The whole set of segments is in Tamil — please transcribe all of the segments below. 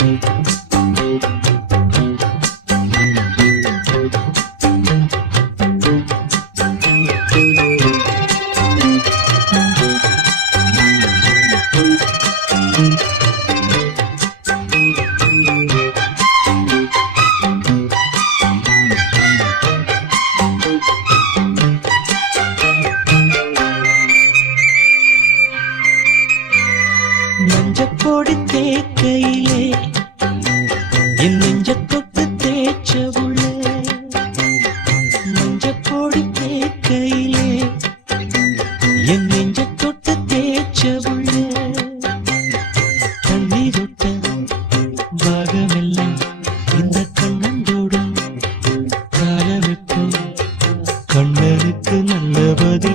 மஞ்சப்பொடி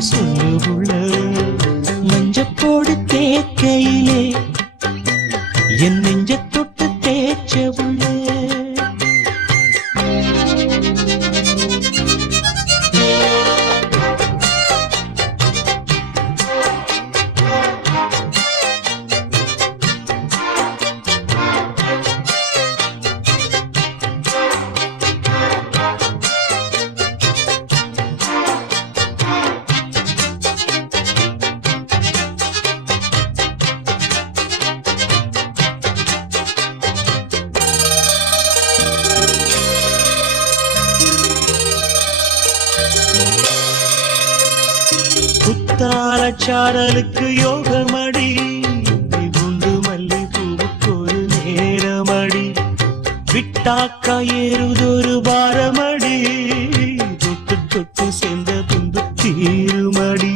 சொல்லுள்ள மஞ்சப்போடு தேக்கையிலே என் நெஞ்ச தொட்டு தேய்ச்ச உள்ள யோகமடி. குண்டு மல்லி பூவுக்கு ஒரு நேரமடி. விட்டாக்கா ஏறுதொரு பாரமடி. தொட்டு தொட்டு சேர்ந்த பின்பு தீருமடி.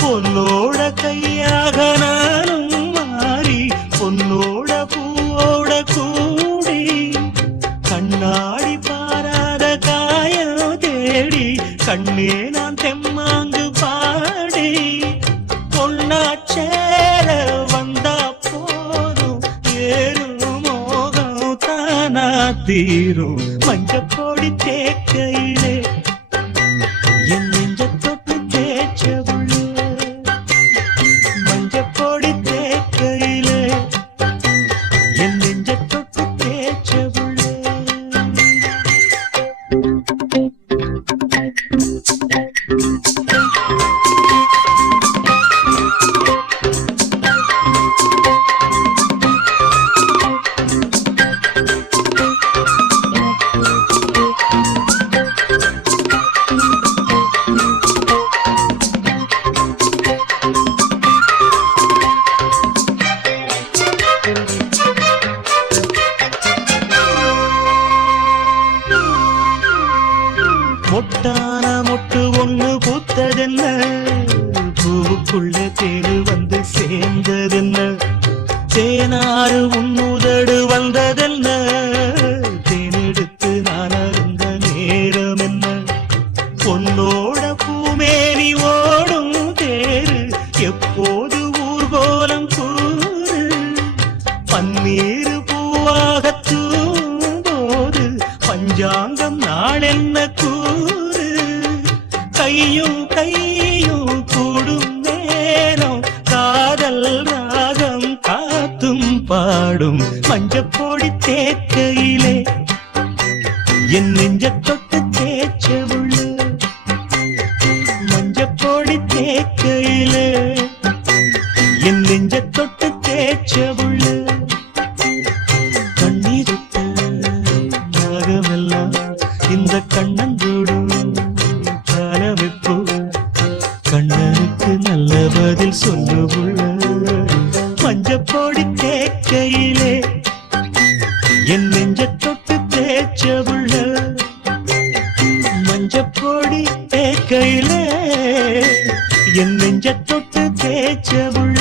பொன்னோட கையாக நானும் மாறி பொன்னோட பூவோட கூடி. கண்ணாடி பாராத காயம் தேடி கண்ணே நான் தெம்மாங்க தீரும். மஞ்சப்பொடி தேக்கையிலே மொட்டான மொட்டு ஒண்ணு பூத்ததென்ன? பூவுக்குள்ள தேடு வந்து சேர்ந்ததென்ன? தேனாறு உன்னுதடு வந்ததென்ன? தேனெடுத்து நான் அருந்த நேரம் என்ன பொன்னோட பூமேனி ஓடும் தேரு எப்போது ஊர்கோலம் கூறு? பன்னீர் பூவாக போது பஞ்சாங்கம் நாள் என்ன கூறு கையும் கையும் கூடும் நேரம். காதல் ராகம் காத்தும் பாடும். மஞ்சப்பொடி தேக்கையிலே என் நெஞ்ச தொட்டு தேய்ச்ச உள்ள மஞ்சப்பொடி தேக்கையிலே என் நெஞ்ச தொட்டு தேய்ச்ச உள்ள கண்ணீருட்ட நாகமெல்லாம் இந்த கண்ணந்தோடும் மஞ்சப்பொடி தேக்கையிலே என் நெஞ்ச தொட்டு தேய்ச்ச உள்ள